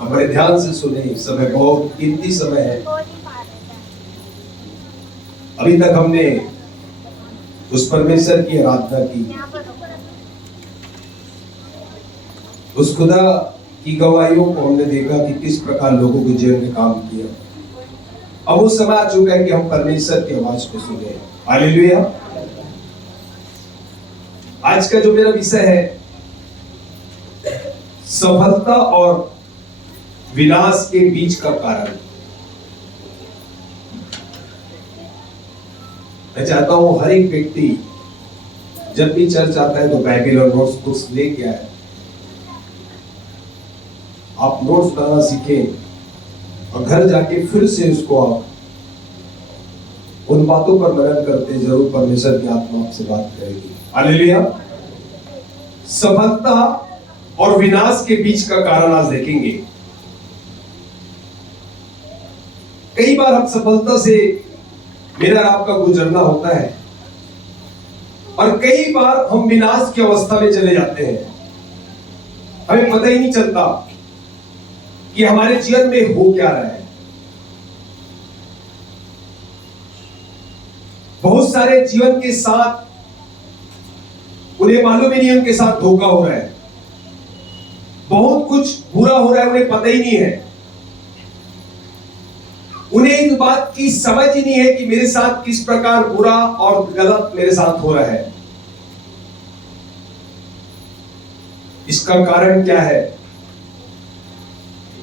हमारे ध्यान से सुने, समय बहुत कीमती समय है। अभी तक हमने उस परमेश्वर की आराधना की, उस खुदा की गवाहियों को हमने देखा कि किस प्रकार लोगों के जीवन में काम किया। अब वो समय आ चुका है कि हम परमेश्वर की आवाज को सुने। हालेलुया। आज का जो मेरा विषय है, सफलता और विनाश के बीच का कारण। मैं चाहता हूं हर एक व्यक्ति जब भी चर्च आता है तो बाइबल और नोट्स बुक्स लेके आए। आप नोट्स बनाना सीखें और घर जाके फिर से उसको आप उन बातों पर मनन करते, जरूर परमेश्वर की आत्मा आपसे बात करेगी। हालेलुया। सफलता और विनाश के बीच का कारण आज देखेंगे। कई बार हम सफलता से मेरा आपका गुजरना होता है और कई बार हम विनाश की अवस्था में चले जाते हैं। हमें पता ही नहीं चलता कि हमारे जीवन में हो क्या रहा है। बहुत सारे जीवन के साथ उन्हें मालूम ही नहीं उनके साथ धोखा हो रहा है। बहुत कुछ बुरा हो रहा है, उन्हें पता ही नहीं है। उन्हें इस बात की समझ ही नहीं है कि मेरे साथ किस प्रकार बुरा और गलत मेरे साथ हो रहा है। इसका कारण क्या है,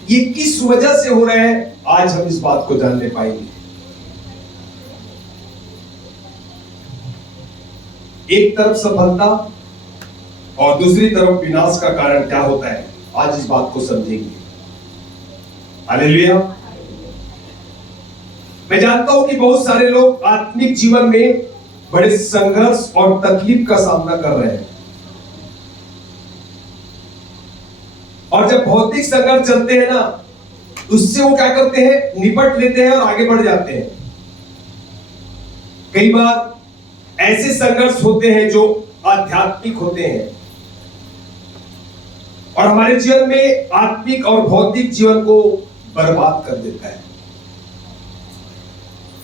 ये किस वजह से हो रहा है, आज हम इस बात को जानने पाएंगे। एक तरफ सफलता और दूसरी तरफ विनाश का कारण क्या होता है, आज इस बात को समझेंगे। हालेलुया। मैं जानता हूं कि बहुत सारे लोग आत्मिक जीवन में बड़े संघर्ष और तकलीफ का सामना कर रहे हैं, और जब भौतिक संघर्ष चलते हैं ना, उससे वो क्या करते हैं, निपट लेते हैं और आगे बढ़ जाते हैं। कई बार ऐसे संघर्ष होते हैं जो आध्यात्मिक होते हैं और हमारे जीवन में आत्मिक और भौतिक जीवन को बर्बाद कर देता है।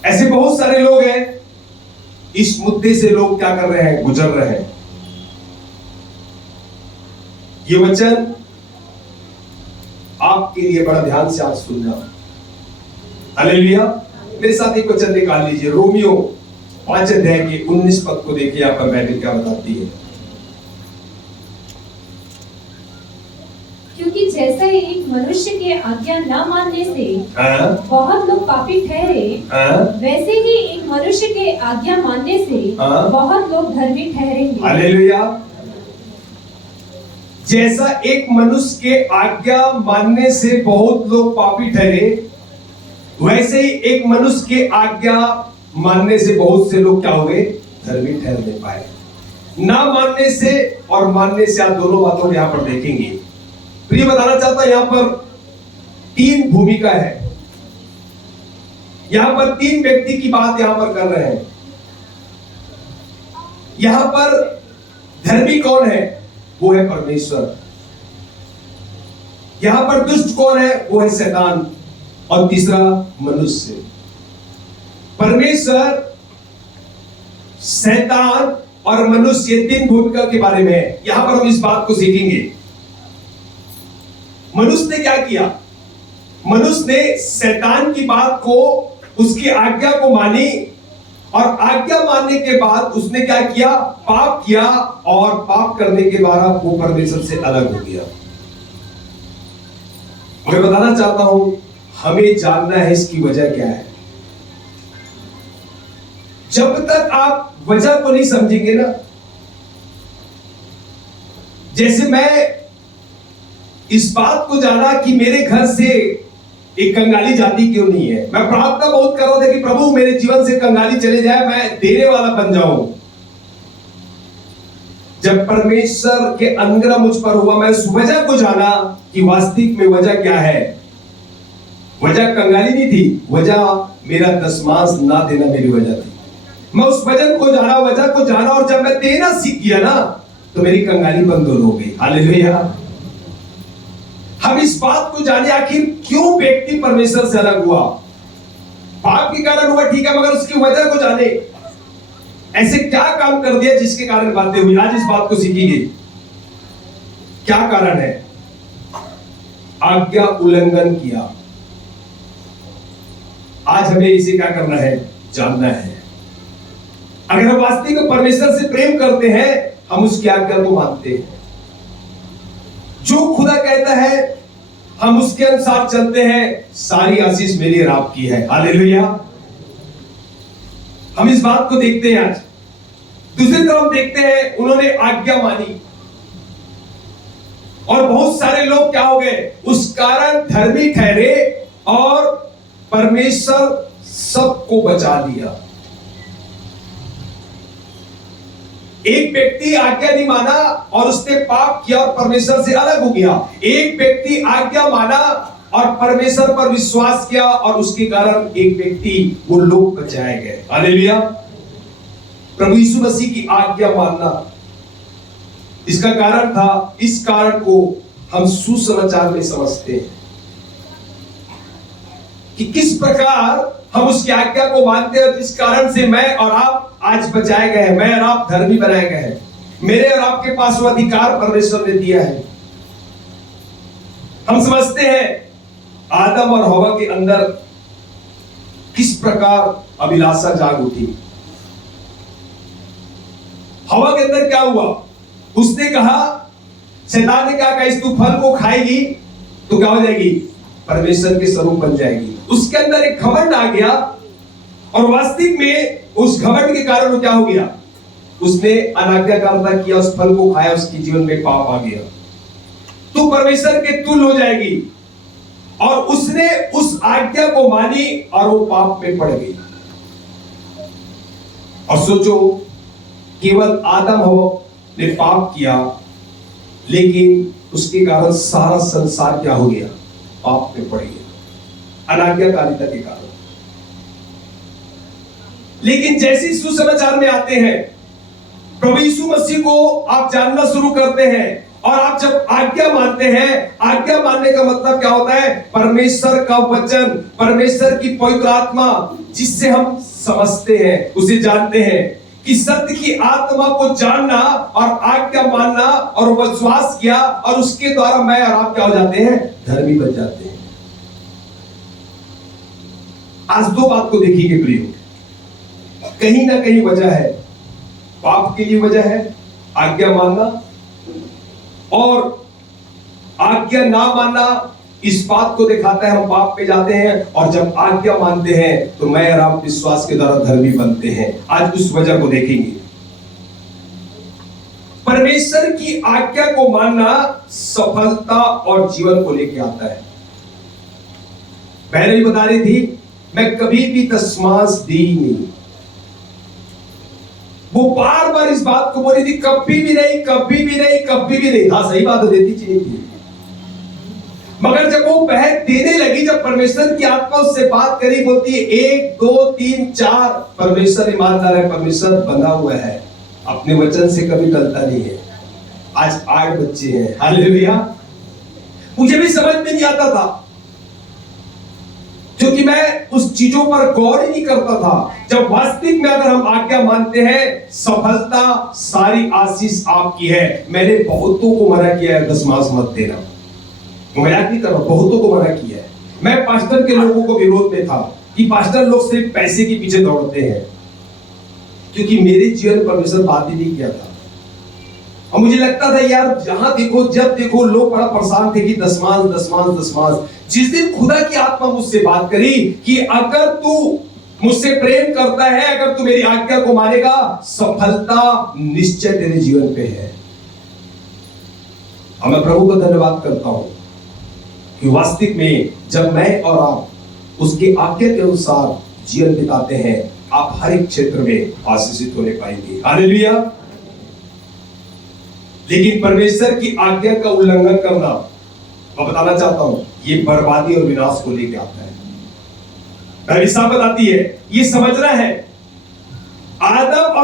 ऐसे बहुत सारे लोग हैं, इस मुद्दे से लोग क्या कर रहे हैं, गुजर रहे हैं। ये वचन आपके लिए बड़ा ध्यान से आज सुनना। हालेलुया। मेरे साथ एक वचन निकाल लीजिए, रोमियो 5 अध्याय के 19 पद को देखिए, यहाँ पर बाइबल क्या बताती है। क्योंकि जैसे एक मनुष्य के आज्ञा न मानने से बहुत लोग पापी ठहरे, वैसे ही एक मनुष्य के आज्ञा मानने से बहुत लोग धर्मी ठहरेंगे। हालेलुया। जैसा एक मनुष्य के आज्ञा मानने से बहुत लोग पापी ठहरे, वैसे ही एक मनुष्य के आज्ञा मानने से बहुत से लोग क्या हो गए, धर्मी ठहरने पाए। ना मानने से और मानने से, आप दोनों बातों को यहां पर देखेंगे। प्रिय बताना चाहता, यहां पर 3 भूमिका है। यहां पर 3 व्यक्ति की बात यहां पर कर रहे हैं। यहां पर धर्मी कौन है, वो है परमेश्वर। यहां पर दुष्ट कौन है, वो है शैतान, और तीसरा मनुष्य। परमेश्वर, शैतान और मनुष्य, 3 भूमिका के बारे में है। यहां पर हम इस बात को सीखेंगे। मनुष्य ने क्या किया, मनुष्य ने शैतान की बात को, उसकी आज्ञा को मानी, और आज्ञा मानने के बाद उसने क्या किया, पाप किया, और पाप करने के द्वारा वो परमेश्वर से अलग हो गया। मैं बताना चाहता हूं, हमें जानना है इसकी वजह क्या है। जब तक आप वजह को नहीं समझेंगे ना, जैसे मैं इस बात को जाना कि मेरे घर से एक कंगाली जाती क्यों नहीं है, मैं प्रार्थना बहुत कर रहा था कि प्रभु मेरे जीवन से कंगाली चले जाए, मैं देने वाला बन जाऊं। जब परमेश्वर के अनुग्रह मुझ पर हुआ, मैं उस वजह को जाना कि वास्तविक में वजह क्या है। वजह कंगाली नहीं थी, वजह मेरा दशमांश ना देना मेरी वजह थी। मैं उस वजन को जाना और जब मैं देना सीख गया ना तो मेरी कंगाली बंद हो गई। हालेलुया। हम इस बात को जाने आखिर क्यों व्यक्ति परमेश्वर से अलग हुआ। पाप के कारण हुआ, ठीक है, मगर उसकी वजह को जाने। ऐसे क्या काम कर दिया जिसके कारण बातें हुई, आज इस बात को सीखेंगे। क्या कारण है? आज्ञा उल्लंघन किया। आज हमें इसे क्या करना है? जानना है। अगर हम वास्तविक में परमेश्वर से प्रेम करते हैं, हम उसकी आज्ञा को मानते हैं। जो खुदा कहता है हम उसके अनुसार चलते हैं, सारी आशीष मेरी और आपकी है। हालेलुया। हम इस बात को देखते हैं। आज दूसरी तरफ देखते हैं, उन्होंने आज्ञा मानी और बहुत सारे लोग क्या हो गए, उस कारण धर्मी ठहरे और परमेश्वर सबको बचा लिया। एक व्यक्ति आज्ञा नहीं माना और उसने पाप किया और परमेश्वर से अलग हो गया। एक व्यक्ति आज्ञा माना और परमेश्वर पर विश्वास किया और उसके कारण एक व्यक्ति, वो लोग बचाए गए। हालेलुया। प्रभु यीशु मसीह की आज्ञा मानना, इसका कारण था, इस कारण को हम सुसमाचार में समझते हैं कि किस प्रकार हम उसकी आज्ञा को मानते हैं, जिस कारण से मैं और आप आज बचाए गए हैं, मैं और आप धर्मी बनाए गए हैं। मेरे और आपके पास वो अधिकार परमेश्वर ने दिया है। हम समझते हैं आदम और हवा के अंदर किस प्रकार अभिलाषा जाग उठी। हवा के अंदर क्या हुआ? उसने कहा, शैतान ने कहा इस तू फल को खाएगी तो क्या हो जाएगी? परमेश्वर के स्वरूप बन जाएगी। उसके अंदर एक घमंड आ गया और वास्तविक में उस घमंड के कारण वो क्या हो गया? उसने अनाज्ञाकारिता किया, उस फल को खाया, उसके जीवन में पाप आ गया। तो परमेश्वर के तुल हो जाएगी और उसने उस आज्ञा को मानी और वो पाप में पड़ गई। और सोचो, केवल आदम हवा ने पाप किया, लेकिन उसके कारण सारा संसार क्या हो गया? पाप में पड़ गया, अनाज्ञाकारिता के कारण। लेकिन जैसे सुसमाचार में आते हैं, प्रभु यीशु मसीह को आप जानना शुरू करते हैं और आप जब आज्ञा मानते हैं, आज्ञा मानने का मतलब क्या होता है? परमेश्वर का वचन, परमेश्वर की पवित्र आत्मा, जिससे हम समझते हैं, उसे जानते हैं कि सत्य की आत्मा को जानना और आज्ञा मानना और विश्वास किया और उसके द्वारा मैं और आप क्या हो जाते हैं? धर्मी बन जाते हैं। आज दो बात को देखिए प्रियो, कहीं ना कहीं वजह है, पाप के लिए वजह है आज्ञा मानना, और आज्ञा ना मानना इस बात को दिखाता है हम पाप पे जाते हैं, और जब आज्ञा मानते हैं तो मैं और आप विश्वास के द्वारा धर्मी बनते हैं। आज उस वजह को देखेंगे। परमेश्वर की आज्ञा को मानना सफलता और जीवन को लेकर आता है। पहले ही बता रही थी, मैं कभी भी दशमांश दी नहीं। वो बार बार इस बात को बोली थी, कभी भी नहीं, कभी भी नहीं, कभी भी नहीं। हाँ, सही बात तो देती चाहिए थी, मगर जब वो बहस देने लगी, जब परमेश्वर की आत्मा उससे बात करी, बोलती है 1 2 3 4, परमेश्वर ईमानदार है, परमेश्वर बंधा हुआ है, अपने वचन से कभी टलता नहीं है। आज 8 बच्चे हैं। हालेलुया। मुझे भी समझ में नहीं आता था, क्योंकि मैं उस चीजों पर गौर ही नहीं करता था। जब वास्तविक में अगर हम आज्ञा मानते हैं, सफलता, सारी आशीष आपकी है। मैंने बहुतों को मना किया है दशमांश मत देना, मजाक नहीं कर रहा, बहुतों को मना किया है। मैं पास्टर के लोगों को विरोध में था कि पास्टर लोग सिर्फ पैसे के पीछे दौड़ते हैं, क्योंकि मेरे जीवन में परमेश्वर बात ही नहीं किया था। और मुझे लगता था यार, जहां देखो, जब देखो, लोग बड़ा परेशान थे कि दशमांश दशमांश दशमांश। जिस दिन खुदा की आत्मा मुझसे बात करी कि अगर तू मुझसे प्रेम करता है, अगर तू मेरी आज्ञा को मानेगा, सफलता निश्चय तेरे जीवन पे है। और मैं प्रभु का धन्यवाद करता हूं कि वास्तविक में जब मैं और आप उसकी आज्ञा के अनुसार जीवन बिताते हैं, आप हर एक क्षेत्र में आशीषित होने पाएंगे। हालेलुया। लेकिन परमेश्वर की आज्ञा का उल्लंघन करना, मैं बताना चाहता हूं, ये बर्बादी और विनाश को लेकर आता है। बताती है, ये समझना है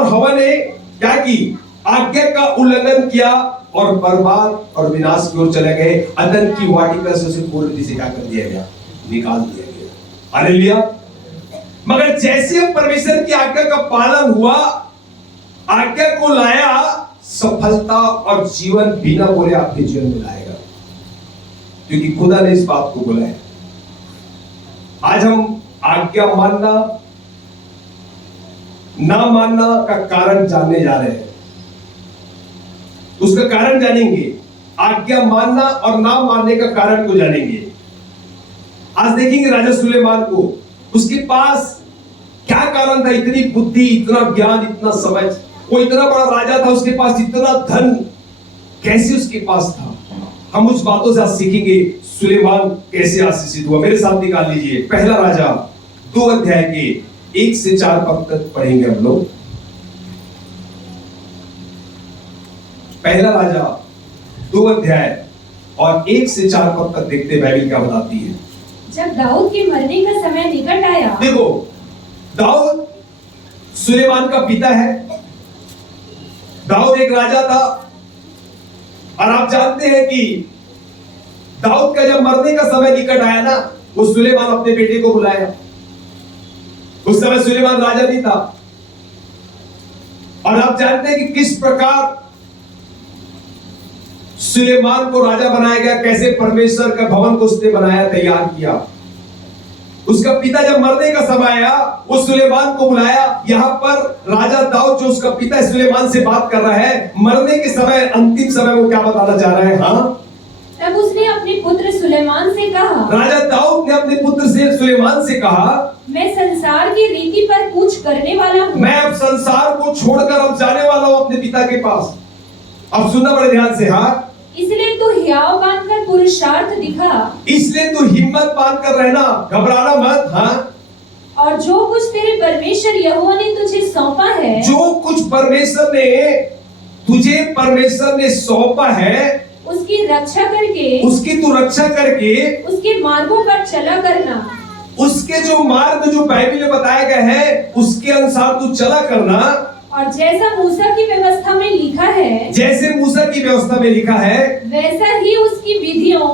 और हवा ने क्या की, आज्ञा का उल्लंघन किया और बर्बाद और विनाश की ओर चले गए। अदन की वाटिका से उसे पूरी रीति से क्या कर दिया गया, निकाल दिया गया। हालेलुया। मगर जैसे हम परमेश्वर की आज्ञा का पालन हुआ, आज्ञा को लाया, सफलता और जीवन बिना बोले आपके जीवन में लाएगा, क्योंकि खुदा ने इस बात को बोला है। आज हम आज्ञा मानना ना मानना का कारण जानने जा रहे हैं। उसका कारण जानेंगे, आज्ञा मानना और ना मानने का कारण को जानेंगे। आज देखेंगे राजा सुलेमान को, उसके पास क्या कारण था, इतनी बुद्धि, इतना ज्ञान, इतना समझ, वो इतना बड़ा राजा था, उसके पास इतना धन कैसे उसके पास था। हम उस बातों से आज सीखेंगे सुलेमान कैसे आशीषित हुआ। मेरे साथ निकाल लीजिए पहला राजा 2 अध्याय के 1 से 4 पद तक पढ़ेंगे हम लोग। पहला राजा 2 अध्याय और 1 से 4 पद तक देखते बाइबल क्या बताती है। जब दाऊद के मरने का समय निकट आया, देखो दाऊद सुलेमान का पिता है। दाऊद एक राजा था और आप जानते हैं कि दाऊद का जब मरने का समय निकट आया ना, वो सुलेमान अपने बेटे को बुलाया। उस समय सुलेमान राजा नहीं था और आप जानते हैं कि किस प्रकार सुलेमान को राजा बनाया गया, कैसे परमेश्वर का भवन को उसने बनाया, तैयार किया। उसका पिता जब मरने का समय आया, वो सुलेमान को बुलाया। यहां पर राजा दाऊद जो उसका पिता सुलेमान से बात कर रहा है, मरने के समय, अंतिम समय वो क्या बताना चाह रहा है। हाँ, तब उसने अपने पुत्र सुलेमान से कहा, राजा दाऊद ने अपने पुत्र से सुलेमान से कहा, मैं संसार की रीति पर कूच करने वाला हूँ। मैं अब संसार को छोड़कर अब जाने वाला हूँ अपने पिता के पास। अब सुनना बड़े ध्यान से। हाँ, इसलिए तू हियाव बांधकर पुरुषार्थ दिखा, इसलिए तू हिम्मत बांधकर रहना, घबराना मत। हाँ, और जो कुछ तेरे परमेश्वर यहोवा ने तुझे सौंपा है, जो कुछ परमेश्वर ने सौंपा है, उसकी रक्षा करके, उसकी तू रक्षा करके, उसके मार्गों पर चला करना। उसके जो मार्ग जो बाइबल में बताया गया है, उसके अनुसार तू चला करना। और जैसा मूसा की व्यवस्था में लिखा है, जैसे मूसा की व्यवस्था में लिखा है, वैसा ही उसकी विधियों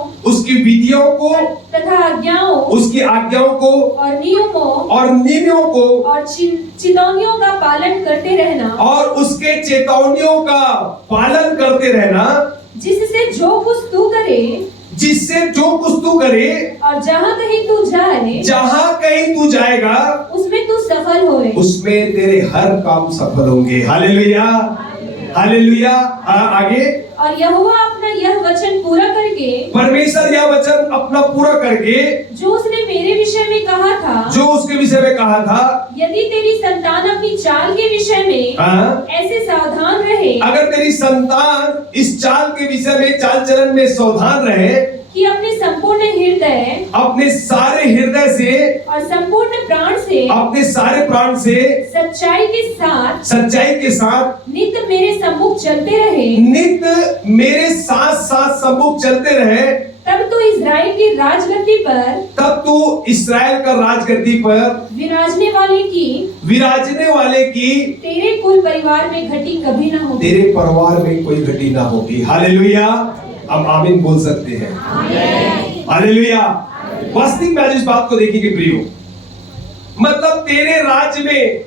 को तथा आज्ञाओं, उसकी आज्ञाओं को और नियमों को और चितौनियों का पालन करते रहना, और उसके चेतावनियों का पालन करते रहना, जिससे जो कुछ तू करे और जहाँ कहीं तू जाएगा, उसमें तू सफल होए, उसमें तेरे हर काम सफल होंगे। Hallelujah, hallelujah. आगे, और यहोवा अपना यह वचन पूरा करके, परमेश्वर यह वचन अपना पूरा करके, जो उसने मेरे विषय में कहा था, जो उसके विषय में कहा था, यदि तेरी संतान अपनी चाल के विषय में ऐसे सावधान रहे, अगर तेरी संतान इस चाल के विषय में, चाल चलन में सावधान रहे, कि अपने सारे हृदय से और संपूर्ण प्राण से, अपने सारे प्राण से सच्चाई के साथ नित्य मेरे सम्मुख चलते रहे, नित्य मेरे साथ सम्मुख चलते रहे, तब तो इस्राएल की राजगद्दी पर, तब तो इस्राएल का राजगद्दी पर विराजने वाले की तेरे कुल परिवार में घटी कभी ना होगी। तेरे परिवार में कोई घटी ना होगी। हालेलुया। अब आमीन बोल सकते हैं। हालेलुया। वास्तविक में आज इस बात को देखेंगे प्रियो, मतलब तेरे राज्य में,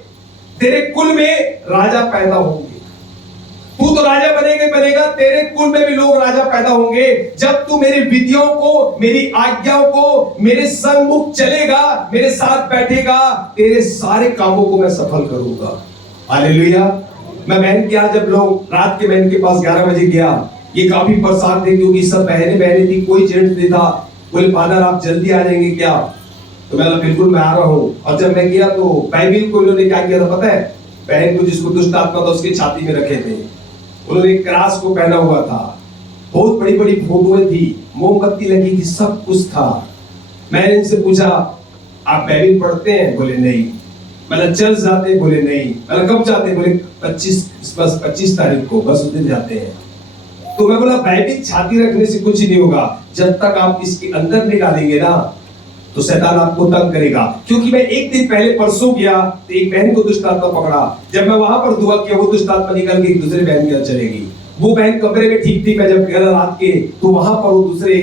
तेरे कुल में राजा पैदा होंगे। तू तो राजा बनेगा, तेरे कुल में भी लोग राजा पैदा होंगे। जब तू मेरी विधियों को, मेरी आज्ञाओं को, मेरे सम्मुख चलेगा, मेरे साथ बैठेगा, तेरे सारे कामों को मैं सफल करूंगा। हालेलुया। मैं बहन के यहाँ जब लोग रात के बहन के पास 11 बजे गया, ये काफी परेशान थे क्योंकि सब बहने थी, कोई जेंट्स नहीं था। बोले फादर आप जल्दी आ जाएंगे क्या? तो मैं बिल्कुल मैं आ रहा हूँ। और जब मैं गया तो बाइबल को उन्होंने क्या किया था पता है? बहन को जिसको दुष्ट आत्मा था उसकी छाती में रखे थे, उन्होंने क्रॉस को पहना हुआ था, बहुत बड़ी बड़ी फोटोएं थी, मोमबत्ती लगी थी, सब कुछ था। मैंने इनसे पूछा आप बाइबल पढ़ते हैं? बोले नहीं। मतलब चल जाते? बोले नहीं। मतलब कब जाते? बोले 25 तारीख को, बस उस दिन जाते हैं। तो मैं बोला बाइबल छाती रखने से कुछ ही नहीं होगा, जब तक आप इसके अंदर नहीं डालेंगे ना, तो शैतान आपको तंग करेगा। क्योंकि मैं एक दिन पहले परसों गया तो एक बहन को दुष्ट आत्मा पकड़ा। जब मैं वहां पर दुआ किया, वो दुष्ट आत्मा निकल के एक दूसरे बहन के घर चलेगी। वो बहन कमरे में ठीक थी, मैं जब गया रात के तो वहां पर वो दूसरे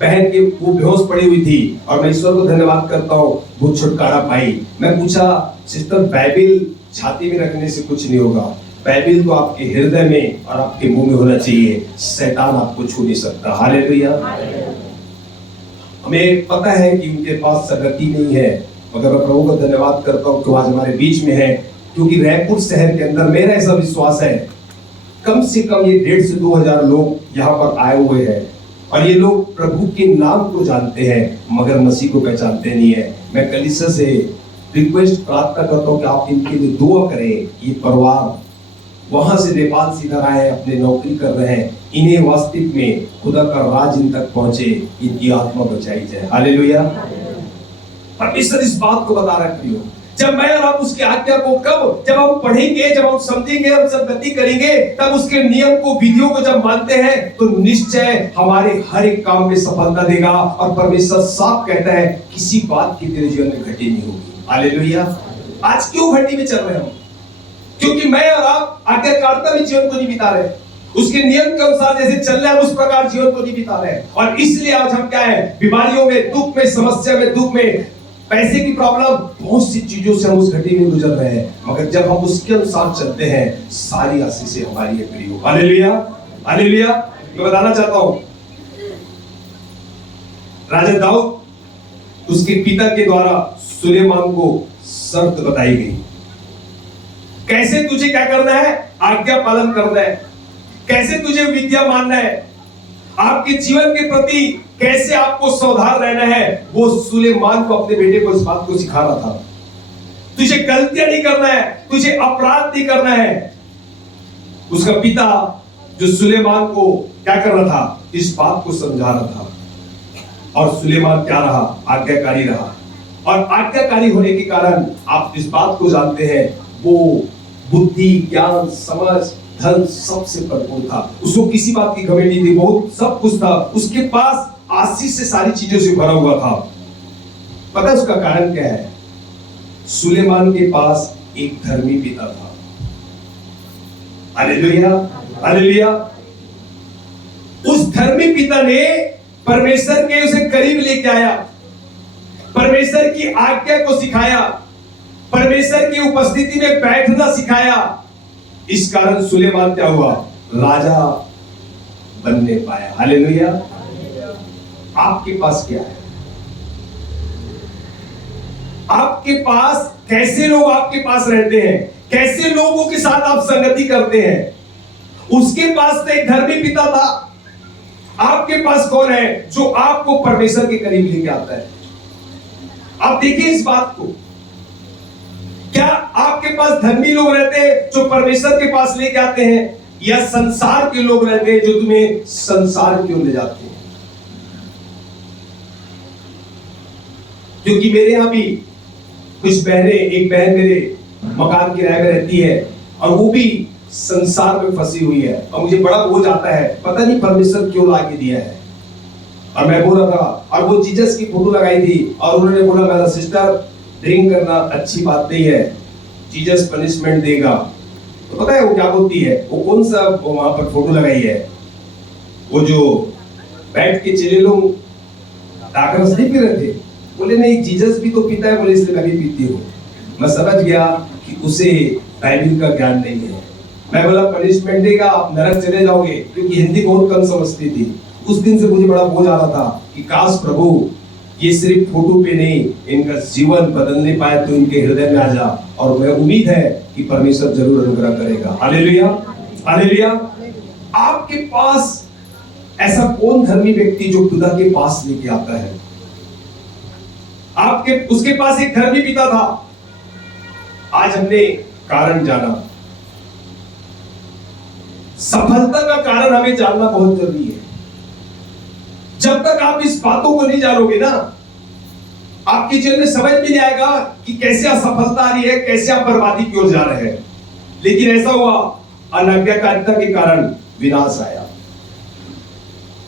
बहन के वो बेहोश पड़ी हुई थी और मैं ईश्वर को धन्यवाद करता हूँ, वो छुटकारा पाई। मैं पूछा, सिस्टर बाइबिल छाती में रखने से कुछ नहीं होगा, बाइबिल तो आपके हृदय में और आपके मुंह में होना चाहिए, शैतान आपको छू नहीं सकता। हालेलुया। हमें पता है कि उनके पास संगति नहीं है, मगर मैं प्रभु का धन्यवाद करता हूँ कि आज हमारे बीच में है। क्योंकि रायपुर शहर के अंदर मेरा ऐसा विश्वास है, कम से कम ये 1,500 से 2,000 लोग यहाँ पर आए हुए हैं और ये लोग प्रभु के नाम को जानते हैं मगर मसीह को पहचानते नहीं है। मैं कलीसिया से रिक्वेस्ट प्रार्थना करता हूँ कि आप इनके लिए दुआ करें। ये परिवार वहां से नेपाल से इधर आए, अपने नौकरी कर रहे हैं, इन्हें वास्तविक में खुदा का राज इन तक पहुंचे, इनकी आत्मा बचाई जाए। हालेलुया। परमेश्वर इस बात को बता रहे हो, जब मैं और आप उसकी आज्ञा को कब जब हम पढ़ेंगे, जब हम समझेंगे, हम संगति करेंगे, तब उसके नियम को, विधियों को जब मानते हैं तो निश्चय हमारे हर एक काम में सफलता देगा। और परमेश्वर साफ कहता है किसी बात की तेरे जीवन में घटी नहीं होगी। हालेलुया। आज क्यों घटी में चल रहे हम? क्योंकि मैं और आप आज्ञाकारिता में जीवन को नहीं बिता रहे, उसके नियम के अनुसार जैसे चल रहे हैं उस प्रकार जीवन को नहीं बिता रहे। और इसलिए आज हम क्या है, बीमारियों में, दुख में, समस्या में, दुख में, पैसे की प्रॉब्लम, बहुत सी चीजों से हम उस घटी में गुजर रहे हैं। मगर जब हम उसके अनुसार चलते हैं, सारी आशीषें हमारी है प्रियो। हालेलुया। हालेलुया। मैं बताना चाहता हूं, राजा दाऊद, उसके पिता के द्वारा सुलेमान को शर्त बताई गई, कैसे तुझे क्या करना है, आज्ञा पालन करना है, कैसे तुझे विद्या मानना है, आपके जीवन के प्रति कैसे आपको सावधान रहना है। वो सुलेमान को, अपने बेटे को इस बात को सिखा रहा था। तुझे गलतियां नहीं करना है, तुझे अपराध नहीं करना है। उसका पिता जो सुलेमान को क्या कर रहा था, इस बात को समझा रहा था। और सुलेमान क्या रहा, आज्ञाकारी रहा। और आज्ञाकारी होने के कारण आप इस बात को जानते हैं, वो बुद्धि, ज्ञान, समझ, धन सबसे भरपूर था। उसको किसी बात की घमंड नहीं थी, बहुत सब कुछ था उसके पास, आशीष से सारी चीजों से भरा हुआ था। पता है उसका कारण क्या है? सुलेमान के पास एक धर्मी पिता था। हालेलुया। हालेलुया। उस धर्मी पिता ने परमेश्वर के उसे करीब लेके आया, परमेश्वर की आज्ञा को सिखाया, परमेश्वर की उपस्थिति में बैठना सिखाया। इस कारण सुलेमान क्या हुआ, राजा बनने पाया। हालेलुया। आपके पास क्या है? आपके पास कैसे लोग आपके पास रहते हैं, कैसे लोगों के साथ आप संगति करते हैं। उसके पास तो एक धर्मी पिता था, आपके पास कौन है जो आपको परमेश्वर के करीब लेके आता है? आप देखिए इस बात को, क्या आपके पास धर्मी लोग रहते हैं जो परमेश्वर के पास लेके आते हैं, या संसार के लोग रहते हैं जो तुम्हें संसार की ओर ले जाते हैं? क्योंकि मेरे यहां भी कुछ बहनें, एक बहन मेरे मकान किराए में रहती है और वो भी संसार में फंसी हुई है। और मुझे बड़ा बोझ आता है, पता नहीं परमेश्वर क्यों ला के दिया है। और मैं बोल रहा था, और वो जीसस की फोटो लगाई थी और उन्होंने बोला, मेरा सिस्टर ड्रिंक करना अच्छी बात नहीं है, जीसस पनिशमेंट देगा। तो पता है वो क्या बोलती है, वो कौन सा वहां पर फोटो लगाई है, वो जो बैठ के चले लोग दाकरस नहीं पी रहे थे, बोले नहीं जीसस भी तो पीता है, बोले इसलिए मैं भी पीती हूँ। मैं समझ गया कि उसे बाइबल का ज्ञान नहीं है। मैं बोला पनिशमेंट देगा, आप नरक चले जाओगे, क्योंकि हिंदी बहुत कम समझती थी। उस दिन से मुझे बड़ा बोझ आ रहा था कि काश प्रभु ये सिर्फ फोटो पे नहीं, इनका जीवन बदलने पाए तो इनके हृदय में आ जा। और मैं उम्मीद है कि परमेश्वर जरूर अनुग्रह करेगा। हालेलुया। हालेलुया। आपके पास ऐसा कौन धर्मी व्यक्ति जो खुदा के पास लेके आता है? आपके उसके पास एक धर्मी पिता था। आज हमने कारण जाना, सफलता का कारण हमें जानना बहुत जरूरी है। जब तक आप इस बातों को नहीं जानोगे ना, आपके जीवन में समझ भी नहीं आएगा कि कैसे असफलता आ रही है, कैसे आप बर्बादी की ओर जा रहे हैं। लेकिन ऐसा हुआ, अनाज्ञाकारिता के कारण विनाश आया।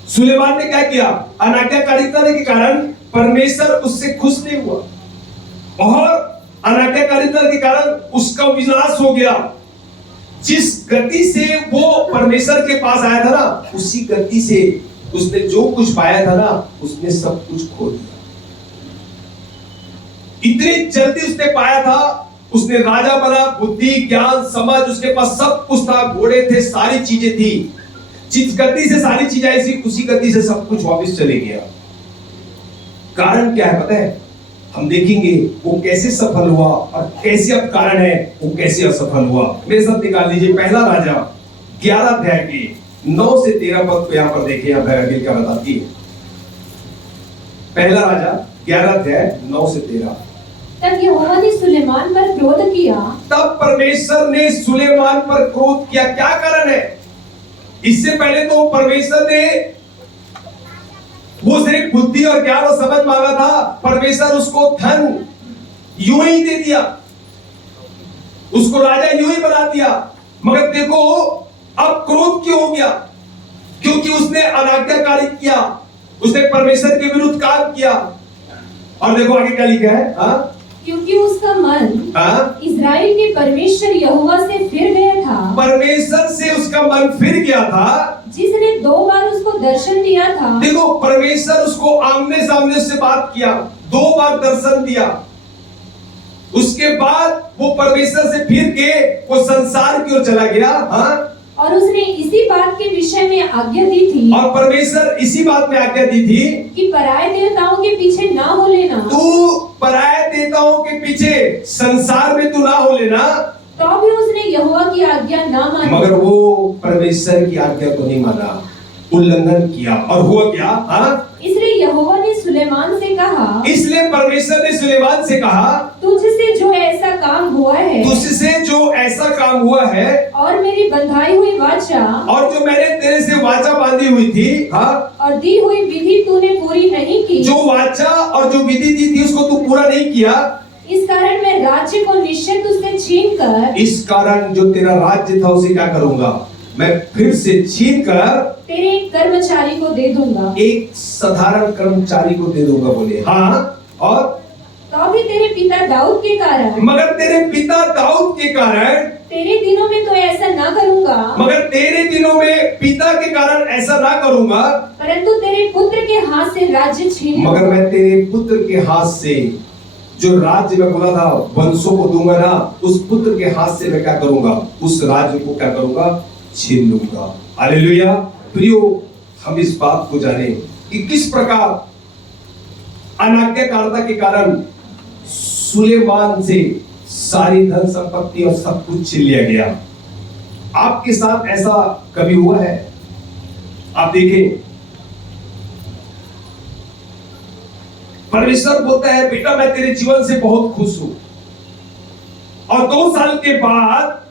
सुलेमान ने क्या किया? अनाज्ञाकारिता के कारण परमेश्वर उससे खुश नहीं हुआ और अनाज्ञाकारिता के कारण उसका विनाश हो गया। जिस गति से वो परमेश्वर के पास आया था ना, उसी गति से उसने जो कुछ पाया था ना, उसने सब कुछ खो दिया। इतनी जल्दी उसने पाया था, उसने राजा बना, बुद्धि ज्ञान समझ उसके पास सब कुछ था, घोड़े थे, सारी चीजें थी। जिस गति से सारी चीजें आई थी, उसी गति से सब कुछ वापस चले गया। कारण क्या है पता है? हम देखेंगे वो कैसे सफल हुआ और कैसे अब कारण है वो कैसे असफल हुआ। मेरे साथ निकाल लीजिए पहला राजा 11 अध्याय के 9 से 13 पद को यहां पर देखिए। बाइबल क्या बताती है? पहला राजा 11 अध्याय 9 से 13। तब यहोवा ने सुलेमान पर क्रोध किया। तब परमेश्वर ने सुलेमान पर क्रोध किया। क्या कारण है? इससे पहले तो परमेश्वर ने वो सिर्फ बुद्धि और ज्ञान और समझ मांगा था, परमेश्वर उसको धन यूं ही दे दिया, उसको राजा यूं ही बना दिया। मगर देखो अब क्रोध क्यों हो गया? क्योंकि उसने अनाज्ञाकारी किया, उसने परमेश्वर के विरुद्ध काम किया। और देखो आगे क्या लिखा है? क्योंकि उसका मन इस्राएल के परमेश्वर यहोवा से फिर गया था। परमेश्वर से उसका मन फिर गया था, जिसने 2 बार उसको दर्शन दिया था। देखो परमेश्वर उसको आमने सामने से बात किया, 2 बार दर्शन दिया। उसके बाद वो परमेश्वर से फिर के वो संसार की ओर चला गया। और उसने इसी बात के विषय में आज्ञा दी थी, और परमेश्वर इसी बात में आज्ञा दी थी कि पराये देवताओं के पीछे ना हो लेना। तू पराये देवताओं के पीछे संसार में तू ना हो लेना। तो भी उसने यहोवा की आज्ञा ना मानी, मगर वो परमेश्वर की आज्ञा को नहीं माना, उल्लंघन किया। और हुआ क्या? इसलिए यहोवा ने सुलेमान से कहा, इसलिए परमेश्वर ने सुलेमान से कहा, तुझसे जो ऐसा काम हुआ है, तुझसे जो ऐसा काम हुआ है, और मेरी बंधाई हुई वाचा, और जो मैंने तेरे से वाचा बांधी हुई थी, और दी हुई विधि तूने पूरी नहीं की, जो वाचा और जो विधि दी थी उसको तू पूरा नहीं किया, इस कारण मैं राज्य को निश्चय तुझसे छीनकर, इस कारण जो तेरा राज्य था उसे क्या करूंगा? मैं फिर से छीनकर तेरे एक कर्मचारी को दे दूंगा, एक साधारण कर्मचारी को दे दूंगा। बोले और तो भी तेरे पिता दाऊद के कारण, मगर तेरे पिता दाऊद के कारण, तेरे दिनों में तो ऐसा ना करूंगा, मगर तेरे दिनों में पिता के कारण ऐसा ना करूंगा, परंतु तेरे पुत्र के हाथ से राज्य छीन लूंगा। मगर मैं तेरे पुत्र के हाथ से जो राज्य में बोला था वंशों को दूंगा ना, उस पुत्र के हाथ से मैं क्या करूंगा? उस राज्य को क्या करूंगा? छीन लूंगा। हालेलुया। प्रियो, हम इस बात को जाने कि किस प्रकार अनाज्ञाकारिता के कारण सुलेमान से सारी धन संपत्ति और सब कुछ छीन लिया गया। आपके साथ ऐसा कभी हुआ है? आप देखें, परमेश्वर बोलता है बेटा मैं तेरे जीवन से बहुत खुश हूं, और 2 साल के बाद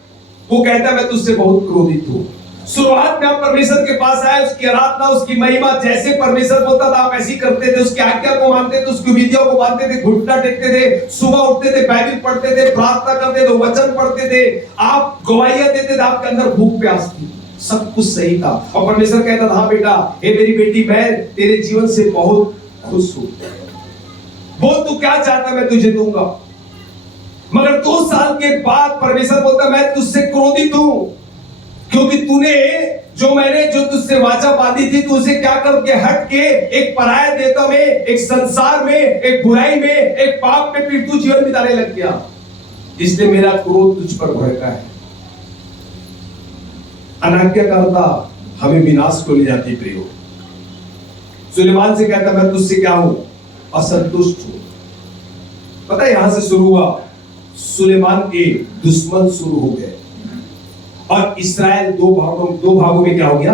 वो कहता है मैं तुझसे बहुत क्रोधित हूं। शुरुआत में आप परमेश्वर के पास आए, उसकी आराधना उसकी महिमा जैसे परमेश्वर बोलता था आप ऐसी करते थे, उसकी आज्ञा को मानते थे, उसकी विधियों को मानते थे, घुटना टेकते थे, सुबह उठते थे, बाइबल पढ़ते थे, प्रार्थना करते थे, वचन पढ़ते थे, आप गवाहियां देते थे, आपके अंदर भूख प्यास थी, सब कुछ सही था। और परमेश्वर कहता था हाँ बेटा, हे मेरी बेटी, मैं तेरे जीवन से बहुत खुश हूं, बोल तू क्या चाहता मैं तुझे दूंगा। मगर 2 साल के बाद परमेश्वर बोलता मैं तुझसे क्रोधित हूं, क्योंकि तूने मैंने जो तुझसे वाचा बांधी थी, तू उसे क्या करके हट के एक पराये देवता में, एक संसार में, एक बुराई में, एक पाप में फिर तू जीवन बिताने लग गया, इसलिए मेरा क्रोध तुझ पर भड़का है। अनाज्ञाकारिता हमें विनाश को ले जाती। प्रियो, सुलेमान से कहता मैं तुझसे क्या हूं? असंतुष्ट हूं। पता है यहां से शुरू हुआ, सुलेमान के दुश्मन शुरू हो गए और इसराइल 2 भागों में क्या हो गया?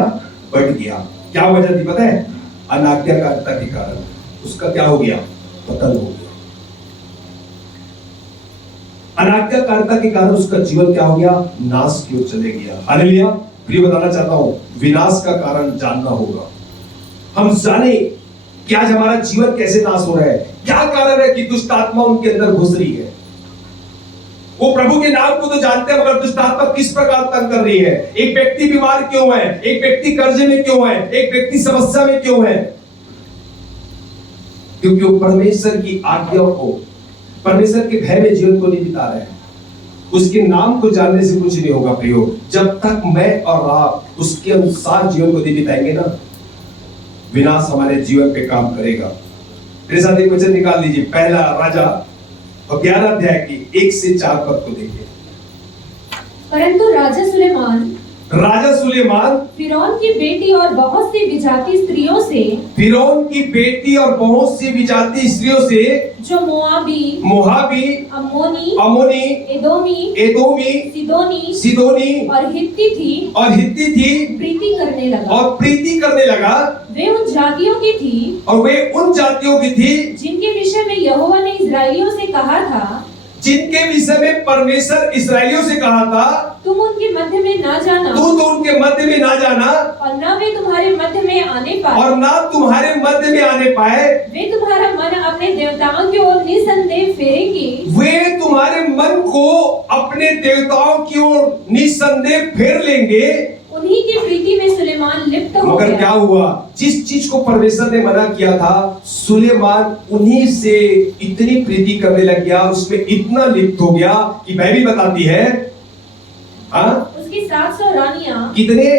बट गया। क्या वजह थी पता है? अनाज्ञाकारिता के कारण उसका क्या हो गया? पतन हो गया। अनाज्ञाकारिता के कारण उसका जीवन क्या हो गया? नाश की ओर चले गया। हालेलुया। प्रिय, बताना चाहता हूं विनाश का कारण जानना होगा। हम जाने कि आज हमारा जीवन कैसे नाश हो रहा है, क्या कारण है कि दुष्ट आत्मा उनके अंदर घुस रही है। वो प्रभु के नाम को तो जानते हैं, मगर दुष्ट आत्मा किस प्रकार तंग कर रही है। एक व्यक्ति बीमार क्यों है, एक व्यक्ति कर्जे में क्यों है, एक व्यक्ति समस्या में क्यों है। क्योंकि वो परमेश्वर की आज्ञाओं को, परमेश्वर के भय में जीवन को नहीं बिता रहे हैं। उसके नाम को जानने से कुछ नहीं होगा प्रियो। जब तक मैं और आप उसके अनुसार जीवन को नहीं बिताएंगे ना, विनाश हमारे जीवन पे काम करेगा। मेरे साथ एक वचन निकाल लीजिए, पहला राजा और 11 अध्याय की 1 से 4 पद को देखिए। परंतु राजा सुलेमान फिरौन की बेटी और बहुत सी विजाती स्त्रियों से, फिरौन की बेटी और बहुत सी विजाती स्त्रियों से, जो मोआबी, अम्मोनी, एदोमी, सिदोनी और हित्ती थी, प्रीति करने लगा। वे उन जातियों की थी जिनके विषय में यहोवा ने इस्राएलियों से कहा था, जिनके विषय में परमेश्वर इस्राएलियों से कहा था, तुम उनके मध्य में ना जाना, तू तो उनके मध्य में ना जाना, और ना वे तुम्हारे मध्य में आने पाए, वे तुम्हारा मन अपने देवताओं की ओर निसंदेह फेर लेंगे। उन्हीं की प्रीति में सुलेमान लिप्त हो मगर गया। क्या हुआ? जिस चीज को परमेश्वर ने मना किया था, सुलेमान उन्हीं से इतनी प्रीति करने लग गया, उसमें इतना लिप्त हो गया कि बाइबल बताती है उसकी 700 रानियां, कितने?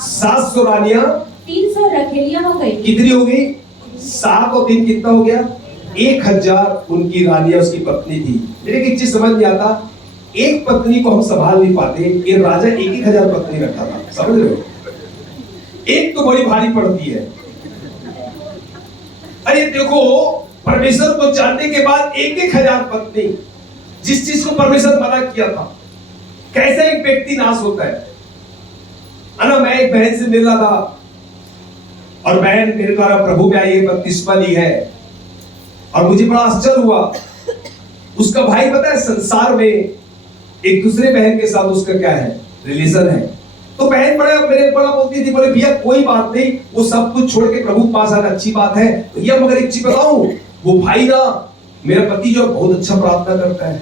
700 रानियां, 300 रखेलियां हो गई। कितनी हो गई? 7 और 3 कितना हो गया? 1000 उनकी रानियां उसकी पत्नी थी। मेरे एक चीज समझ नहीं आता, एक पत्नी को हम संभाल नहीं पाते, ये राजा 1000 पत्नी रखा था, समझ रहे हो? एक तो बड़ी भारी पड़ती है। अरे देखो, परमेश्वर को जानने के बाद 1000 पत्नी, जिस चीज को परमेश्वर मना किया था, कैसे एक व्यक्ति नाश होता है ना। मैं एक बहन से मिल रहा था और बहन मेरे द्वारा प्रभु में आई है, बपतिस्मा ली है, और मुझे बड़ा आश्चर्य हुआ। उसका भाई पता है, संसार में एक दूसरे बहन के साथ उसका क्या है, रिलेशन है। तो बहन मेरे बड़ा बोलती थी, बोले भैया कोई बात नहीं, वो सब कुछ छोड़ के प्रभु पास आना अच्छी बात है भैया, मगर एक चीज बताऊं, वो भाई ना, मेरा पति जो बहुत अच्छा प्रार्थना करता है,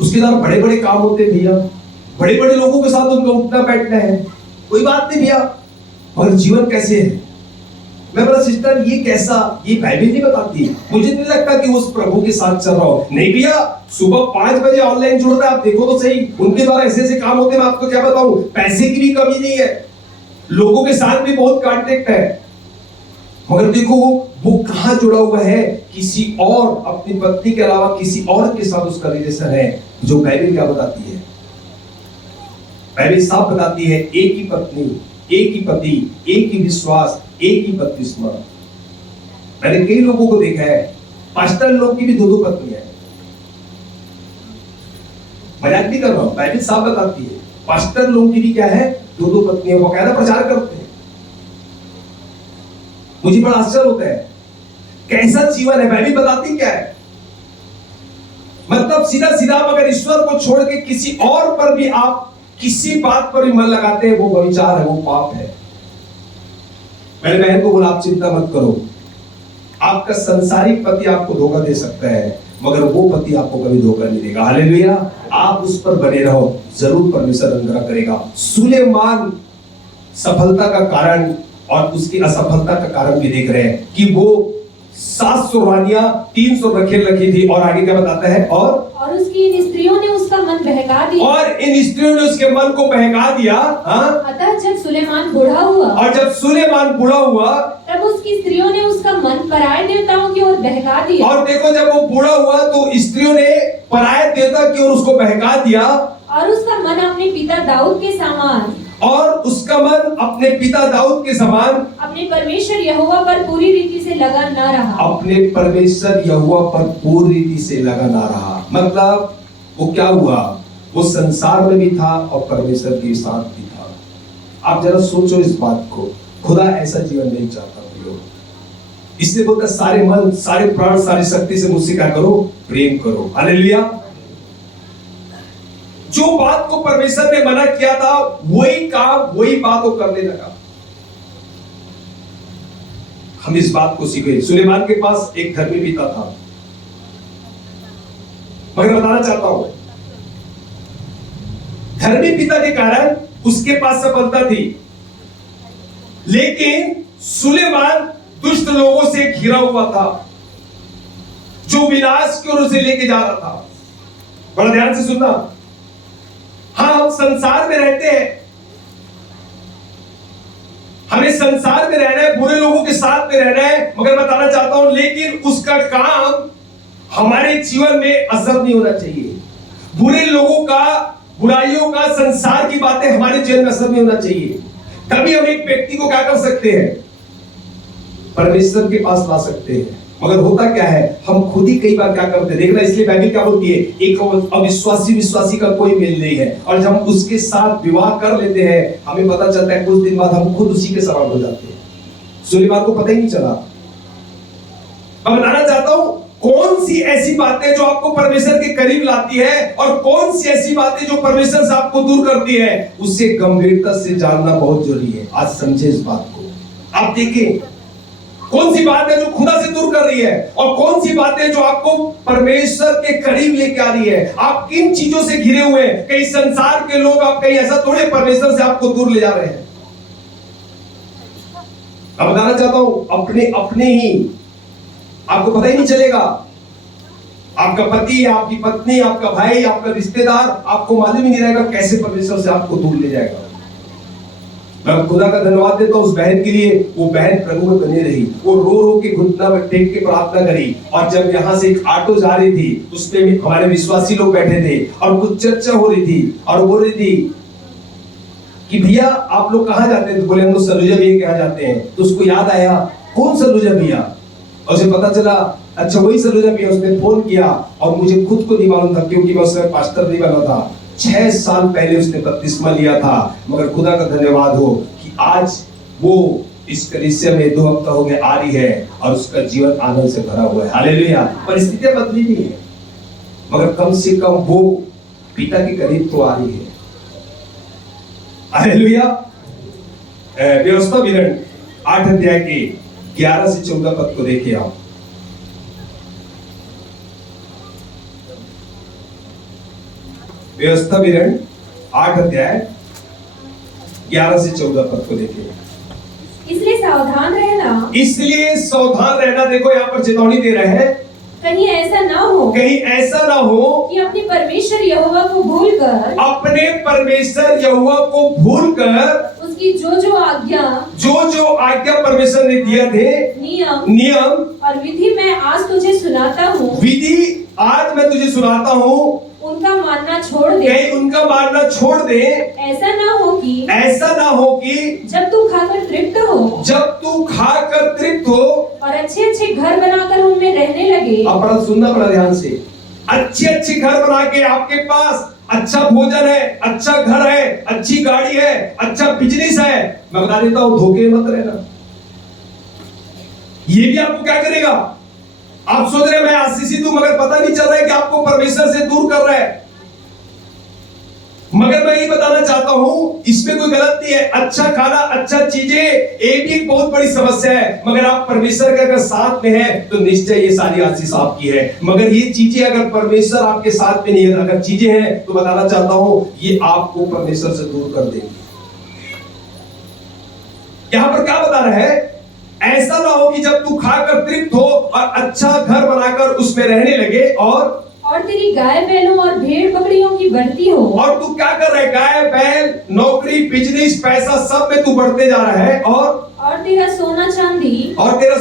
उसके साथ बड़े बड़े काम होते हैं भैया, बड़े बड़े लोगों के साथ उनका उठना बैठना है, कोई बात नहीं भैया, मगर जीवन कैसे है? मैं बोला सिस्टर ये कैसा, ये बाइबल नहीं बताती। मुझे नहीं लगता कि उस प्रभु के साथ चल रहा हो। नहीं भैया, सुबह 5 बजे ऑनलाइन जुड़ता है, आप देखो तो सही, उनके द्वारा ऐसे ऐसे काम होते हैं, मैं आपको क्या बताऊं, पैसे की भी कमी नहीं है, लोगों के साथ भी बहुत कांटेक्ट है, मगर देखो वो कहां जुड़ा हुआ है, किसी और, अपनी पत्नी के अलावा किसी और के साथ उसका रिलेशन है। जो बाइबल क्या बताती है? बाइबल साफ बताती है, एक ही पत्नी, एक ही पति, एक ही विश्वास, एक ही बपतिस्मा। मैंने कई लोगों को देखा है, पास्टर लोग की भी 2-2 पत्नियां हैं। मजाक नहीं कर रहा हूं, बाइबल साफ बताती है, पास्टर लोग की भी क्या है, 2-2 पत्नियां, वो कहना प्रचार करते हैं। मुझे बड़ा आश्चर्य होता है, कैसा जीवन है, बाइबल बताती क्या है? मतलब सीधा सीधा अगर ईश्वर को छोड़ के किसी और पर भी आप किसी बात पर भी मन लगाते हैं, वो व्यभिचार है, वो पाप है। मैंने बहन को बोला, आप चिंता मत करो, आपका संसारिक पति आपको धोखा दे सकता है, मगर वो पति आपको कभी धोखा नहीं देगा। हालेलुया, आप उस पर बने रहो, जरूर परमेश्वर अनुग्रह करेगा। सुलेमान सफलता का कारण और उसकी असफलता का कारण भी देख रहे हैं कि वो 700 रानियां, 300 रखेल रखी थी, और आगे क्या बताता है, और उसकी इन स्त्रियों ने उसका मन बहका दिया, और इन स्त्रियों ने उसके मन को बहका दिया। अतः जब सुलेमान बूढ़ा हुआ, और जब सुलेमान बूढ़ा हुआ, तब उसकी स्त्रियों ने उसका मन पराये देवताओं की ओर बहका दिया। और देखो, जब वो बूढ़ा हुआ तो स्त्रियों ने पराये देवता की ओर उसको बहका दिया, और उसका मन अपने पिता दाऊद के समान, और उसका मन अपने पिता दाऊद के समान अपने परमेश्वर यहोवा पर पूरी रीति से लगा ना रहा। अपने परमेश्वर यहोवा पर पूरी रीति से लगा ना रहा। मतलब वो क्या हुआ, वो संसार में भी था और परमेश्वर के साथ भी था। आप जरा सोचो इस बात को, खुदा ऐसा जीवन नहीं चाहता। इसलिए बोलता, सारे मन, सारे प्राण, सारी शक्ति से मुझसे क्या करो, प्रेम करो। हालेलुया। जो बात को परमेश्वर ने मना किया था, वही काम, वही बात वो करने लगा। हम इस बात को सीखे। सुलेमान के पास एक धर्मी पिता था, मगर बताना चाहता हूं, धर्मी पिता के कारण उसके पास सफलता थी, लेकिन सुलेमान दुष्ट लोगों से घिरा हुआ था। जो विनाश की ओर उसे लेके जा रहा था। बड़ा ध्यान से सुनना। हाँ, हम संसार में रहते हैं, हमें संसार में रहना है, बुरे लोगों के साथ में रहना है, मगर बताना चाहता हूं लेकिन उसका काम हमारे जीवन में असर नहीं होना चाहिए। बुरे लोगों का, बुराइयों का, संसार की बातें हमारे जीवन में असर नहीं होना चाहिए। तभी हम एक व्यक्ति को क्या कर सकते हैं? परमेश्वर के पास ला सकते हैं। मगर होता क्या है, हम खुद ही कई बार क्या करते हैं, देखना, इसलिए बाइबल क्या बोलती है, एक अविश्वासी विश्वासी का कोई मेल नहीं है, और जब हम उसके साथ विवाह कर लेते हैं, हमें पता चलता है कुछ दिन बाद हम खुद उसी के समान हो जाते हैं। सुलेमान को पता ही नहीं चला। मैं बताना चाहता हूं कौन सी ऐसी बातें जो आपको परमेश्वर के करीब लाती है और कौन सी ऐसी बातें जो परमेश्वर से आपको दूर करती है, उससे गंभीरता से जानना बहुत जरूरी है। आज समझे इस बात को। आप देखिए कौन सी बात है जो खुदा से दूर कर रही है और कौन सी बातें जो आपको परमेश्वर के करीब लेके आ रही है। आप किन चीजों से घिरे हुए हैं? कई संसार के लोग, आप कहीं ऐसा थोड़े परमेश्वर से आपको दूर ले जा रहे हैं। अब बताना चाहता हूं अपने ही आपको पता ही नहीं चलेगा। आपका पति, आपकी पत्नी, आपका भाई, आपका रिश्तेदार, आपको मालूम ही नहीं रहेगा कैसे परमेश्वर से आपको दूर ले जाएगा। मैं खुदा का धन्यवाद देता हूं उस बहन के लिए। वो बहन प्रभु में बनी रही, वो रो रो के घुटना में टेक के प्रार्थना करी, और जब यहाँ से एक ऑटो जा रही थी उसमें भी हमारे विश्वासी लोग बैठे थे और कुछ चर्चा हो रही थी, और बोल रही थी कि भैया आप लोग कहाँ जाते हैं? तो बोले हम लोग सलूजा भैया के यहाँ जाते हैं। तो उसको याद आया कौन सलूजा भैया, और उसे पता चला अच्छा वही सलूजा भैया। उसने फोन किया और मुझे खुद को नहीं मालूम था क्योंकि मैं उस समय पास्टर नहीं बना था। 6 साल पहले उसने बपतिस्मा लिया था, मगर खुदा का धन्यवाद हो कि आज वो इस कलीसिया में 2 हफ्ता हो गए आ रही है और उसका जीवन आनंद से भरा हुआ है। हालेलुया। परिस्थितियां बदली नहीं है, मगर कम से कम वो पिता के करीब तो आ रही है। हालेलुया। व्यवस्था विवरण 8 अध्याय के 11 से 14 पद को देखिए आप। व्यवस्था विवरण 8 अध्याय 11 से 14 पद को देखिए। इसलिए सावधान रहना। इसलिए सावधान रहना। देखो यहाँ पर चेतावनी दे रहे हैं, कहीं ऐसा ना हो, कहीं ऐसा ना हो कि अपने परमेश्वर यहोवा को भूलकर, अपने परमेश्वर यहोवा को भूलकर उसकी जो आज्ञा परमेश्वर ने दिया थे, नियम और विधि मैं आज तुझे सुनाता हूँ, विधि आज मैं तुझे सुनाता हूँ, उनका मानना छोड़ दे। कहीं उनका मानना छोड़ दे। ऐसा ना हो कि जब तू खाकर तृप्त हो और अच्छे घर बनाकर उनमें रहने लगे। अब सुनना बड़ा ध्यान से। अच्छे घर बना के आपके पास अच्छा भोजन है, अच्छा घर है, अच्छी गाड़ी है, अच्छा बिजनेस है, मैं बता देता हूं धोखे मत रहना। ये भी आपको क्या करेगा? आप सोच रहे हैं मैं आशीषित हूं, मगर पता नहीं चल रहा है कि आपको परमेश्वर से दूर कर रहा है। मगर मैं ये बताना चाहता हूं इसमें कोई गलत नहीं है। अच्छा खाना, अच्छा चीजें, ये भी एक बहुत बड़ी समस्या है, मगर आप परमेश्वर के अगर साथ में हैं तो निश्चय ये सारी आशीष आपकी है। मगर ये चीजें अगर परमेश्वर आपके साथ में नहीं है, अगर चीजें हैं तो बताना चाहता हूं ये आपको परमेश्वर से दूर कर देगी। यहां पर क्या बता रहा है? ऐसा ना हो कि जब तू खाकर तृप्त हो और अच्छा घर बनाकर उसमें रहने लगे और तेरी गाय बैलों और भेड़ बकरियों की बढ़ती हो। और तू क्या कर रहा है? गाय बैल, नौकरी, बिजनेस, पैसा सब में तू बढ़ते जा रहा है, और तेरा सोना चांदी और तेरा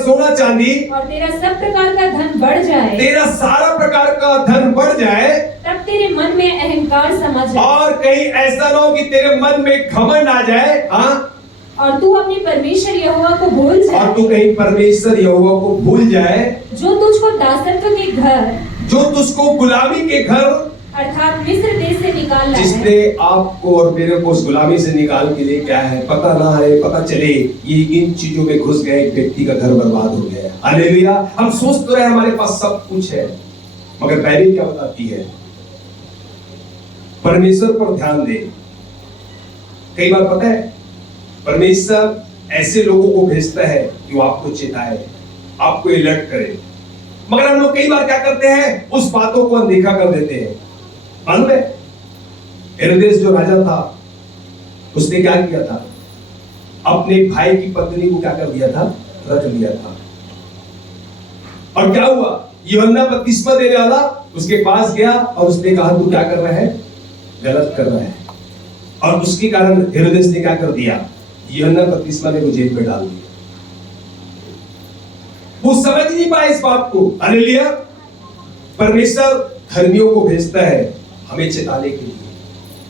सब प्रकार का धन बढ़ जाए। तेरा सारा प्रकार का धन बढ़ जाए, तब तेरे मन में अहंकार समा जाए। और कहीं ऐसा ना हो कि तेरे मन में घमंड आ जाए। हाँ, और तू अपने परमेश्वर यहोवा को भूल जाए। और तू कहीं परमेश्वर यहोवा को भूल जाए, जो तुझको दासत्व के घर, जो तुझको गुलामी के घर अर्थात मिस्र देश से निकाला है, जिसने आपको और मेरे को उस गुलामी से निकाल के लिए क्या है पता ना है, पता चले ये इन चीजों में घुस गए, एक व्यक्ति का घर बर्बाद हो गया। हालेलुया। हम सोच तो रहे हमारे पास सब कुछ है, मगर बाइबल क्या बताती है? परमेश्वर पर ध्यान दे। कई बार पता है परमेश्वर ऐसे लोगों को भेजता है कि वो आपको चेताए, आपको अलर्ट करे, मगर हम लोग कई बार क्या करते हैं? उस बातों को अनदेखा कर देते हैं। मालूम है हेरोदेस जो राजा था उसने क्या किया था? अपने भाई की पत्नी को क्या कर दिया था? रख लिया था। और क्या हुआ? यूहन्ना बपतिस्मा देने वाला उसके पास गया और उसने कहा तू क्या कर रहा है, गलत कर रहा है। और उसके कारण हेरोदेस ने क्या कर दिया, यूहन्ना बपतिस्मा ने जेल में डाल दिया। वो समझ नहीं पाए इस बात को। हालेलुया। परमेश्वर धर्मियों को भेजता है हमें चेताने के लिए,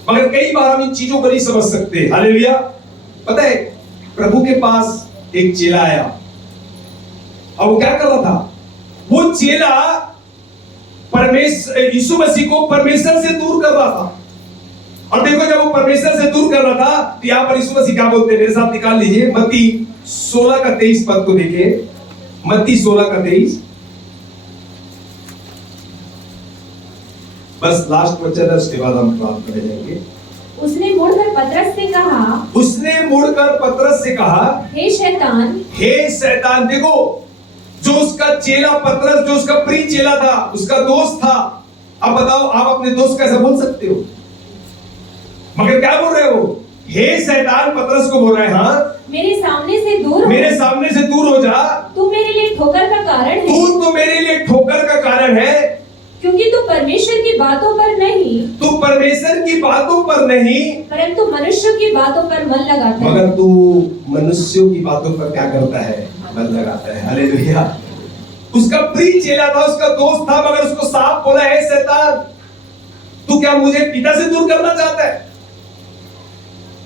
मगर कई बार हम इन चीजों को नहीं समझ सकते। हालेलुया। पता है प्रभु के पास एक चेला आया और वो क्या कर रहा था, वो चेला यीशु मसीह को परमेश्वर से दूर कर रहा था। और देखो जब वो परमेश्वर से दूर कर रहा था तो यहां पर यीशु मसीह क्या बोलते हैं, मेरे साथ निकाल लीजिए मत्ती 16 का 23 पद को देखिए। मत्ती 16 का 23, बस लास्ट वचन है, उसके बाद हम बात कर जाएंगे। उसने मुड़कर पतरस से कहा, हे शैतान। देखो जो उसका चेला पतरस, जो उसका प्रिय चेला था, उसका दोस्त था। अब बताओ आप अपने दोस्त कैसे बोल सकते हो, मगर क्या बोल रहे हो, हे शैतान पतरस को बोल रहे हैं, हाँ मेरे सामने से दूर हो जा, तू मेरे लिए ठोकर का कारण है। तू तो मेरे लिए ठोकर का कारण है, क्योंकि तू परमेश्वर की बातों पर नहीं, परंतु मनुष्यों की बातों पर मन लगाता है। मगर तू मनुष्यों की बातों पर क्या करता है, मन लगाता है। हालेलुया। उसका प्रिय चेला था, उसका दोस्त था, मगर उसको साफ बोला, है शैतान तू क्या मुझे पिता से दूर करना चाहता है,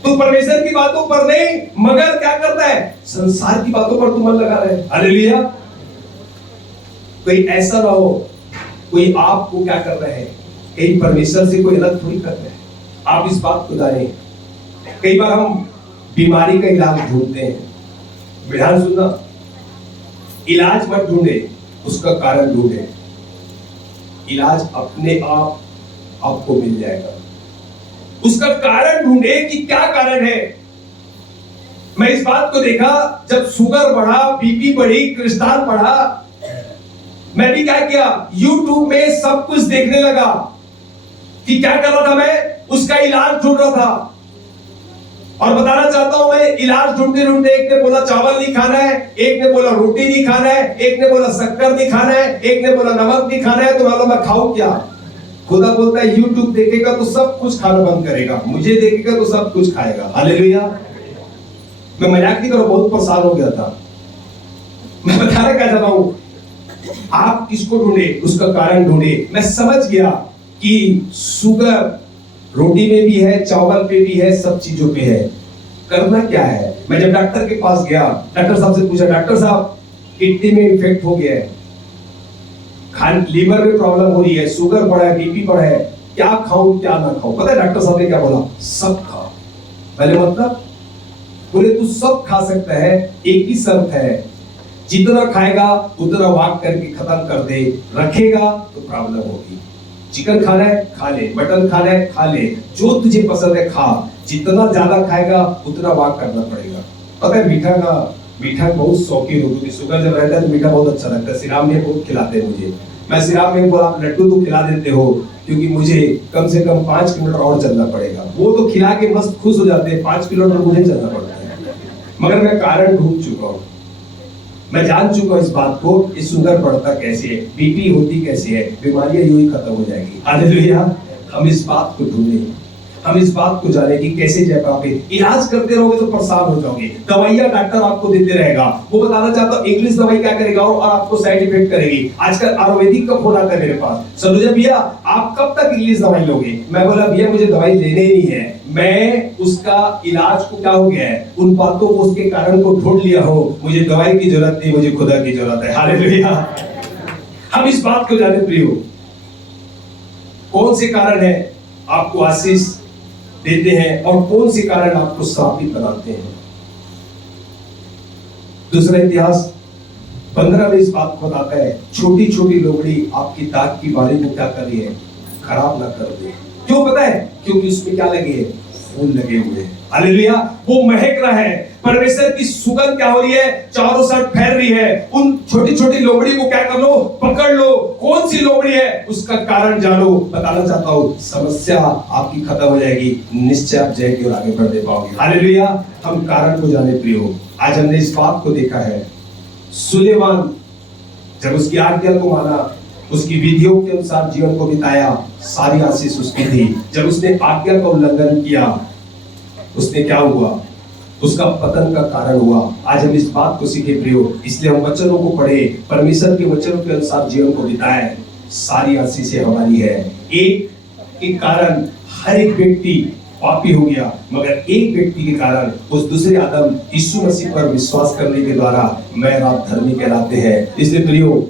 तू परमेश्वर की बातों पर नहीं मगर क्या करता है, संसार की बातों पर तू मन लगा रहा है। हालेलुया। कोई ऐसा ना हो कोई आपको क्या कर रहे हैं, कहीं परमेश्वर से कोई अलग थोड़ी कर रहे हैं। आप इस बात को जाने, कई बार हम बीमारी का इलाज ढूंढते हैं, ध्यान सुनना, इलाज मत ढूंढे, उसका कारण ढूंढे। इलाज अपने आप आपको मिल जाएगा, उसका कारण ढूंढे कि क्या कारण है। मैं इस बात को देखा जब शुगर बढ़ा, बीपी बढ़ी, कोलेस्ट्रॉल बढ़ा, मैं भी क्या किया, YouTube में सब कुछ देखने लगा कि क्या कर रहा था, मैं उसका इलाज ढूंढ रहा था। और बताना चाहता हूं मैं, इलाज ढूंढते ढूंढते एक ने बोला चावल नहीं खाना है, एक ने बोला रोटी नहीं खाना है, एक ने बोला शक्कर नहीं खाना है, एक ने बोला नमक नहीं खाना है। तो मालूम मैं खाऊं क्या? खुदा बोलता है YouTube देखेगा तो सब कुछ खाना बंद करेगा, मुझे देखेगा तो सब कुछ खाएगा। हालेलुया। मैं मजाक नहीं करूं, बहुत परेशान हो गया था। मैं बताना क्या चाहता हूं, आप किसको ढूंढे, उसका कारण ढूंढे। मैं समझ गया कि शुगर रोटी में भी है, चावल पे भी है, सब चीजों पे है। करना क्या है, मैं जब डॉक्टर के पास गया, डॉक्टर साहब से पूछा, डॉक्टर साहब किडनी में इन्फेक्ट हो गया है, लीवर में प्रॉब्लम हो रही है, शुगर बढ़ा है, बीपी बढ़ा है, क्या खाऊं क्या ना खाऊं। पता है डॉक्टर साहब ने क्या बोला, सब खाओ। पहले मतलब बोले तू सब खा सकता है, एक ही शर्त है, जितना खाएगा उतना वॉक करके खत्म कर दे, रखेगा तो प्रॉब्लम होगी। चिकन खाना है खा ले, मटन खाना है खा ले, जो तुझे पसंद है खा, जितना ज्यादा खाएगा उतना वॉक करना पड़ेगा। पता है मीठा बहुत शौकीन हूँ, क्योंकि शुगर जब रहता है तो मीठा बहुत अच्छा लगता है। श्रीराम ने बहुत खिलाते हैं मुझे, मैं श्रीराम ने बोला आप लड्डू तो खिला देते हो, क्योंकि मुझे कम से कम 5 किलोमीटर और चलना पड़ेगा। वो तो खिला के मस्त खुश हो जाते हैं, 5 किलोमीटर मुझे चलना पड़ता है। मगर मैं कारण ढूंढ चुका हूँ, मैं जान चुका हूं इस बात को, ये शुगर बढ़ता कैसे है, बीपी होती कैसे है, बीमारियां यूं ही खत्म हो जाएगी। हालेलुया। हम इस बात को ढूंढें, हम इस बात को जाने कि कैसे जा पाओगे। इलाज करते रहोगे तो परेशान हो जाओगे, दवाइयां डॉक्टर आपको देते रहेगा, वो बताना चाहता हूं इंग्लिश दवाई क्या करेगा और आपको साइड इफेक्ट करेगी। आजकल आयुर्वेदिक का फोन आता है मेरे पास, सलूजा भैया आप कब तक इंग्लिश दवाई लोगे? मैं बोला भैया मुझे दवाई लेने ही नहीं है, मैं उसका इलाज को क्या हो गया है, उन बातों को, उसके कारण को ढूंढ लिया हो, मुझे दवाई की जरूरत नहीं, मुझे खुदा की जरूरत है। हालेलुया। हम इस बात को जाने प्रियो, कौन से कारण है आपको आशीष देते हैं और कौन से कारण आपको श्रापित बनाते हैं। दूसरा इतिहास 15 में इस बात को बताता है, छोटी छोटी लोमड़ी आपकी दाग की बाली को क्या कर रही है, खराब ना कर दे। क्यों पता है? क्योंकि उसमें क्या लगे है, फूल लगे हुए हैं। हालेलुया। वो महक रहा है, परमेश्वर की सुगंध क्या हो रही है, चारों साइड फैल रही है। उन छोटी छोटी लोमड़ी को क्या कर लो, पकड़ लो। कौन सी लोमड़ी है, उसका कारण जानो। बताना चाहता हूं, समस्या आपकी खत्म हो जाएगी, निश्चय आप जय की ओर आगे बढ़ने पाओगे। हालेलुया। हम कारण को जाने प्रियो, आज हमने इस बात को देखा है, सुलेमान जब उसकी आज्ञा को माना, उसकी विधियों के अनुसार जीवन को बिताया, सारी आशीष उसकी थी। जब उसने आज्ञा का उल्लंघन किया, उसने क्या हुआ? उसका पतन का कारण हुआ। आज हम इस बात को सीखे प्रियो, इसलिए हम वचनों को पढ़े, परमेश्वर के वचनों के अनुसार जीवन को बिताए, सारी आशीषें हमारी है। एक के कारण हर एक व्यक्ति पापी हो गया, मगर एक व्यक्ति के कारण उस दूसरे आदम यीशु मसीह पर विश्वास करने के द्वारा मैं और आप धर्मी कहलाते हैं। इसलिए प्रियो,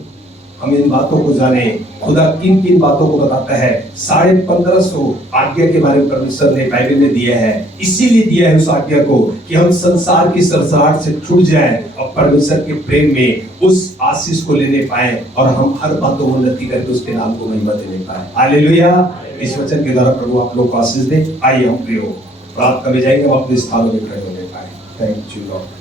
हम इन बातों को जाने। खुदा किन किन बातों को बताता है? 1550 आज्ञा के बारे में परमेश्वर ने बाइबल में दिया है। इसीलिए दिया है उस आज्ञा को कि हम संसार की सरसराहट से छूट जाएं और परमेश्वर के प्रेम में उस आशीष को लेने पाए और हम हर बातों में उन्नति करके उसके नाम को महिमा देने पाए। हालेलुया। इस वचन के द्वारा प्रभु आप लोग को आशीष दे। आइए हम प्रियो प्रार्थना में जाएंगे, हम अपने स्थानों में खड़े होने पाए। Thank you Lord.